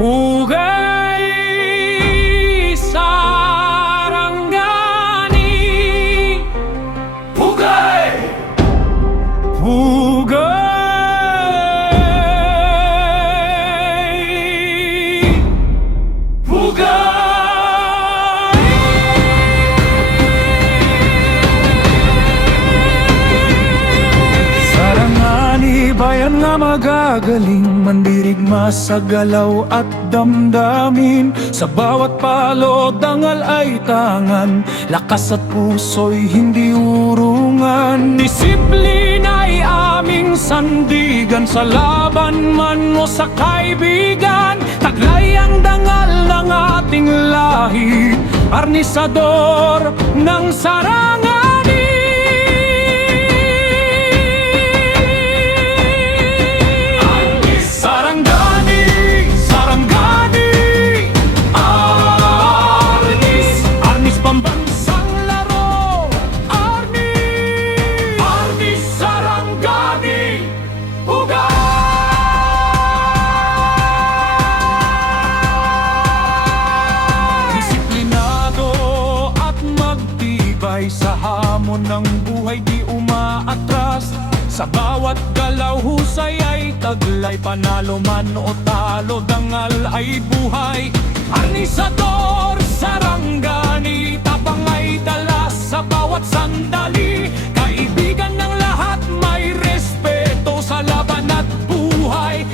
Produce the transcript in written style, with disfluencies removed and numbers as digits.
Pugay Sarangani. Pugay! Pugay! Pugay! Sarangani, bayan nga magagaling, mandirigma sa galaw at damdamin. Sa bawat palo, dangal ay tangan, lakas at puso'y hindi urungan. Disiplina'y aming sandigan, sa laban man o sa kaibigan. Taglay ang dangal ng ating lahi, arnisador ng Sarangani. Sarangani, Sarangani, Arnis, Arnis pambansang laro. Arnis, Arnis Sarangani, Pugay! Disiplinado at magtibay, sa hamon ng buhay di umaatras. Sa bawat galaw husay ay taglay, panalo man o talo, dangal ay buhay. Arnisador, Sarangani, tapang ay dala sa bawat sandali. Kaibigan ng lahat, may respeto sa laban at buhay.